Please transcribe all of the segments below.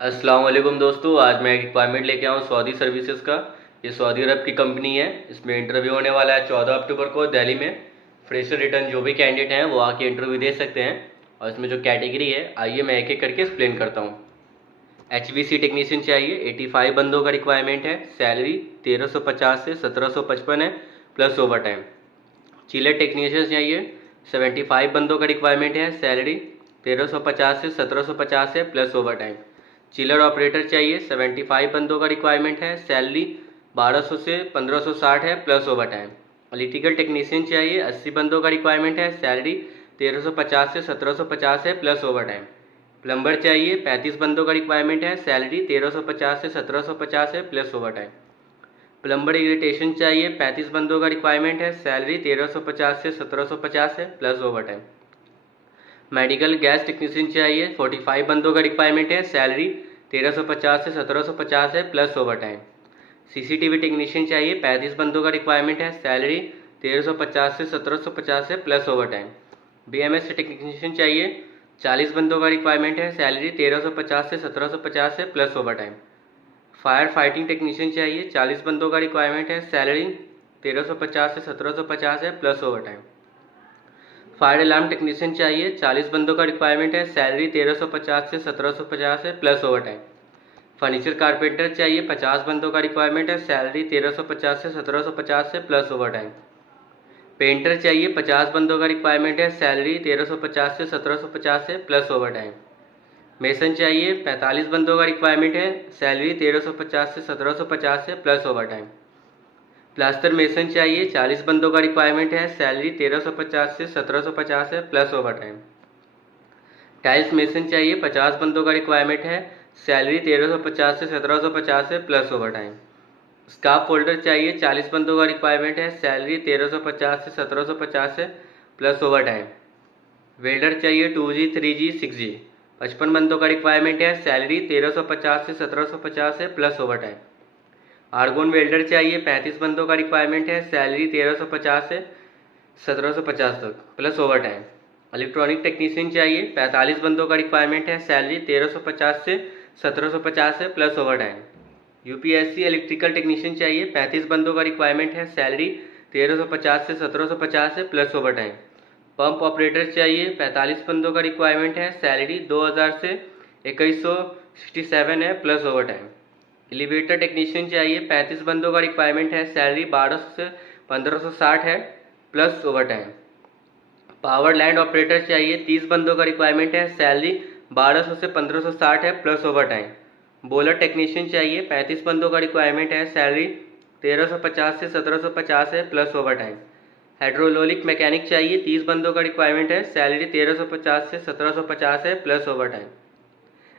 अस्सलाम वालेकुम दोस्तों। आज मैं एक रिक्वायरमेंट लेके आया हूँ सऊदी सर्विसेज का। ये सऊदी अरब की कंपनी है। इसमें इंटरव्यू होने वाला है 14 अक्टूबर को दिल्ली में। फ्रेशर रिटर्न जो भी कैंडिडेट हैं वो आके इंटरव्यू दे सकते हैं। और इसमें जो कैटेगरी है, आइए मैं एक एक करके एक्सप्लेन करता हूँ। HVC टेक्नीशियन चाहिए, 85 बंदों का रिक्वायरमेंट है। सैलरी 1350 से 1755 है plus overtime. Chiller technician चाहिए, 75 बंदों का रिक्वायरमेंट है। सैलरी 1350 से 1750 है plus overtime. Chiller operator चाहिए, 75 बंदों का रिक्वायरमेंट है। सैलरी 1200 से 1560 है plus overtime. Electrical technician चाहिए, 80 बंदों का रिक्वायरमेंट है। सैलरी 1350 से 1750 है प्लस ओवर टाइम। प्लम्बर चाहिए, 35 बंदों का रिक्वायरमेंट है। सैलरी 1350 से 1750 है plus over time. Plumber electrician चाहिए, 35 बंदों का रिक्वायरमेंट है। सैलरी 1350 से 1750 है plus over time. Medical gas technician चाहिए, 45 बंदों का रिक्वायरमेंट है। सैलरी 1350 से 1750 है plus over time. CCTV technician चाहिए, 35 बंदों का रिक्वायरमेंट है। सैलरी 1350 से 1750 है plus over time. BMS technician चाहिए, 40 बंदों का रिक्वायरमेंट है। सैलरी 1350 से 1750 है plus over time. Fire fighting technician चाहिए, 40 बंदों का रिक्वायरमेंट है। सैलरी 1350 से 1750 है plus over time. Fire alarm technician चाहिए, 40 बंदों का रिक्वायरमेंट है। सैलरी 1350 से 1750 है plus over time. Furniture carpenter चाहिए, 50 बंदों का रिक्वायरमेंट है। सैलरी 1350 से 1750 है प्लस ओवर टाइम। पेंटर चाहिए, 50 बंदों का रिक्वायरमेंट है। सैलरी 1350 से 1750 है प्लस ओवर टाइम। मेसन चाहिए, 45 बंदों का रिक्वायरमेंट है। सैलरी 1350 से 1750 है plus over time. Plaster mason चाहिए, 40 बंदों का रिक्वायरमेंट है। सैलरी 1350 से 1750 है plus over time. Tiles mason चाहिए, 50 बंदों का रिक्वायरमेंट है। सैलरी 1350 से 1750 है plus over time. Scarf folder चाहिए, 40 बंदों का रिक्वायरमेंट है। सैलरी 1350 से 1750 है प्लस ओवर टाइम। वेल्डर चाहिए, 2G 3G 6G, 55 बंदों का रिक्वायरमेंट है। सैलरी 1350 से 1750 है plus over time. Argon welder चाहिए, 35 बंदों का रिक्वायरमेंट है। सैलरी 1350 से 1750 तक plus over time. Electronic technician चाहिए, 45 बंदों का रिक्वायरमेंट है। सैलरी 1350 से 1750 है plus over time. UPSC electrical technician चाहिए, 35 बंदों का रिक्वायरमेंट है। सैलरी 1350 से 1750 है plus over time. Pump operator चाहिए, 45 बंदों का रिक्वायरमेंट है। सैलरी 2000 से 2167 है plus over time. Elevator technician चाहिए, 35 बंदों का रिक्वायरमेंट है। सैलरी 1200 से 1560 है plus over time. Power land operator चाहिए, 30 बंदों का रिक्वायरमेंट है। सैलरी 1200 से 1560 है plus over time. Bowler technician चाहिए, 35 बंदों का रिक्वायरमेंट है। सैलरी 1350 से 1750 है plus over time. Hydraulic mechanic चाहिए, 30 बंदों का रिक्वायरमेंट है। सैलरी 1350 से 1750 है plus over time.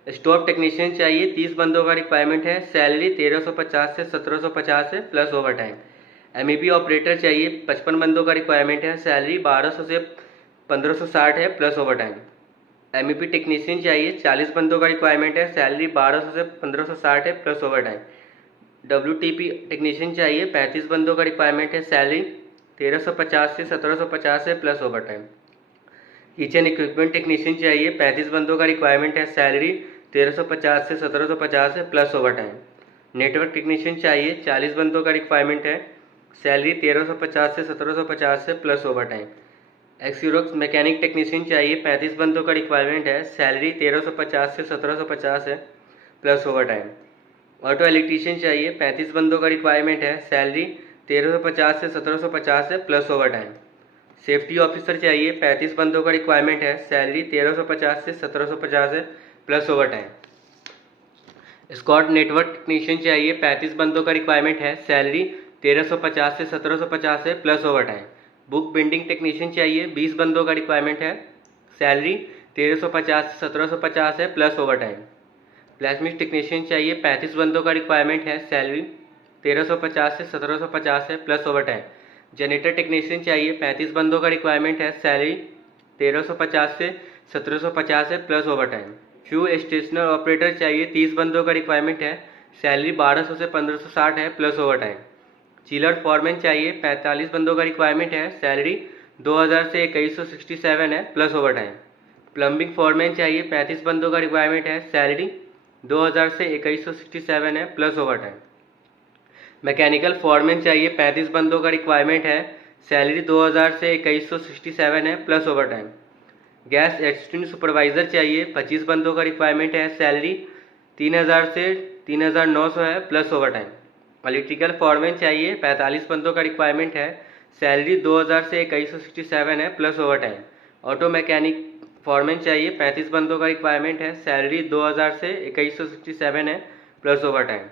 Stove technician चाहिए, 30 बंदों का रिक्वायरमेंट है। सैलरी 1350 से 1750 है plus over time. MEP operator चाहिए, 55 बंदों का रिक्वायरमेंट है। सैलरी 1200 से 1560 है plus over time. MEP technician चाहिए, 40 बंदों का रिक्वायरमेंट है। सैलरी 1200 से 1560 है plus over time. WTP technician चाहिए, 35 बंदों का रिक्वायरमेंट है। सैलरी 1350 से 1750 है plus over time. Kitchen equipment technician चाहिए, 35 बंदों का रिक्वायरमेंट है। सैलरी 1350 से 1750 है plus over time. Network technician चाहिए, 40 बंदों का रिक्वायरमेंट है। सैलरी 1350 से 1750 है plus overtime. Xerox mechanic technician चाहिए, 35 बंदों का रिक्वायरमेंट है। सैलरी 1350 से 1750 है plus overtime. Auto electrician चाहिए, 35 बंदों का रिक्वायरमेंट है। सैलरी 1350 से 1750 है plus over time. Safety officer चाहिए, 35 बंदों का रिक्वायरमेंट है। सैलरी 1350 से 1750 है प्लस ओवर टाइम। स्कॉट नेटवर्क टेक्नीशियन चाहिए, 35 बंदों का रिक्वायरमेंट है। सैलरी 1350 से 1750 है plus over time. Book building technician चाहिए, 20 बंदों का रिक्वायरमेंट है। सैलरी 1350 से 1750 है plus over time. Plasmic technician चाहिए, 35 बंदों का रिक्वायरमेंट है। सैलरी 1350 से 1750 है plus over time. Generator technician चाहिए, 35 बंदों का रिक्वायरमेंट है। सैलरी 1350 से 1750 है plus over time. Fuel स्टेशनर operator चाहिए, 30 बंदों का रिक्वायरमेंट है। सैलरी 1200 से 1560 है plus overtime. Chiller foreman चाहिए, 45 बंदों का रिक्वायरमेंट है। सैलरी 2000 से 2167 है plus overtime. Plumbing foreman चाहिए, 35 बंदों का रिक्वायरमेंट है। सैलरी 2000 से 2167 है plus overtime. Mechanical foreman चाहिए 35 बंदों का रिक्वायरमेंट है, सैलरी 2000 से 2167 है plus over time. Gas extend supervisor चाहिए 25 बंदों का रिक्वायरमेंट है, सैलरी 3000 से 3900 है plus overtime. Electrical foreman चाहिए 45 बंदों का रिक्वायरमेंट है, सैलरी 2000 से 2167 है plus overtime. Auto mechanic foreman चाहिए 35 बंदों का रिक्वायरमेंट है, सैलरी 2000 से 2167 है plus over time.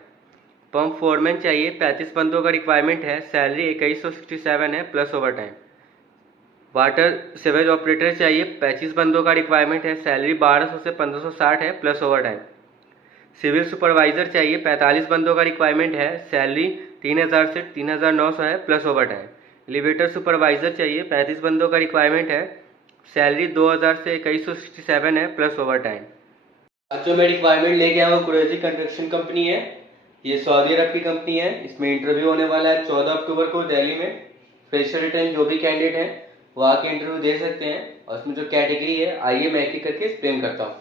Pump foreman चाहिए 35 बंदों का रिक्वायरमेंट है, सैलरी 2167 है plus over time. Water sewage operator चाहिए 25 बंदों का रिक्वायरमेंट है, सैलरी 1200 से 1560 है plus overtime. Civil supervisor चाहिए 45 बंदों का रिक्वायरमेंट है, सैलरी 3000 से 3900 है plus over time. Elevator supervisor चाहिए 35 बंदों का रिक्वायरमेंट है, सैलरी 2000 से 2167 है प्लस ओवर टाइम। आज जो मैं रिक्वायरमेंट लेके आया वो कुरैशी कंस्ट्रक्शन कंपनी है। ये सऊदी अरब की कंपनी है। इसमें इंटरव्यू होने वाला है 14 अक्टूबर को दिल्ली में। फ्रेशर रिटर्न जो भी कैंडिडेट हैं वो आके इंटरव्यू दे सकते हैं। और इसमें जो कैटेगरी है आइए मैं एक एक करके एक्सप्लेन करता हूँ।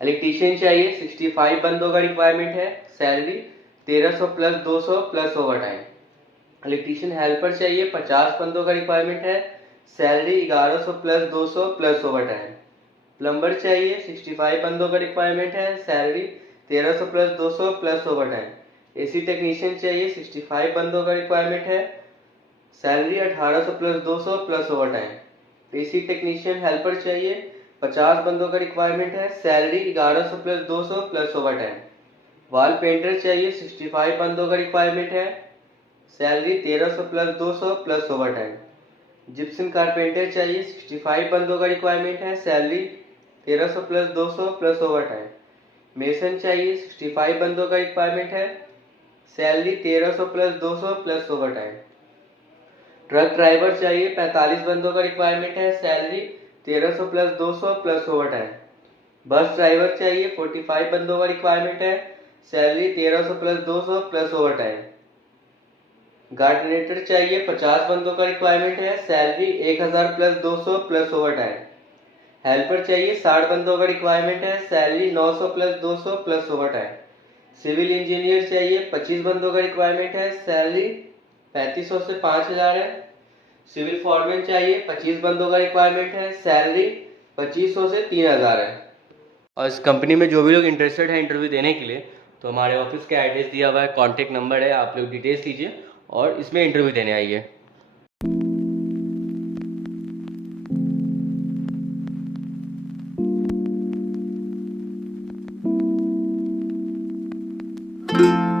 इलेक्ट्रीशियन चाहिए 65 बंदों का रिक्वायरमेंट है, salary 1300 plus 200 plus over time. Electrician helper चाहिए 50 बंदों का रिक्वायरमेंट है, salary 1100 plus 200 plus over time. Plumber चाहिए 65 बंदों का रिक्वायरमेंट है, salary 1300 plus 200 plus over time. AC technician चाहिए 65 बंदों का रिक्वायरमेंट है, salary 1800 plus 200 plus over time. AC technician helper चाहिए 50 बंदों का रिक्वायरमेंट है, salary 1100 plus 200 plus over time. Wall painter चाहिए 65 बंदों का रिक्वायरमेंट है, salary 1300 plus 200 plus over time. Gipson carpenter चाहिए 65 बंदों का रिक्वायरमेंट है, salary 1300 plus 200 plus over time. Mason चाहिए 65 बंदों का रिक्वायरमेंट है, salary 1300 plus 200 plus over time. Truck driver चाहिए 45 बंदों का रिक्वायरमेंट है, salary 1300 plus 200 plus over time. Bus driver चाहिए 45 बंदों का रिक्वायरमेंट है, salary 1300 plus 200 plus overtime. गार्डनेटर चाहिए 50 बंदों का रिक्वायरमेंट है, salary 1000 plus 200 plus overtime. Helper चाहिए 60 बंदों का रिक्वायरमेंट है, salary 900 plus 200 plus overtime. Civil engineer चाहिए 25 बंदों का रिक्वायरमेंट है, सैलरी 3500 से 5000 है। सिविल फॉरमैन चाहिए 25 बंदों का रिक्वायरमेंट है, सैलरी 2500 से 3000 है। और इस कंपनी में जो भी लोग इंटरेस्टेड है इंटरव्यू देने के लिए, तो हमारे ऑफिस का एड्रेस दिया हुआ है, कॉन्टैक्ट नंबर है, आप लोग डिटेल्स लीजिए और इसमें इंटरव्यू देने आइए। Thank you.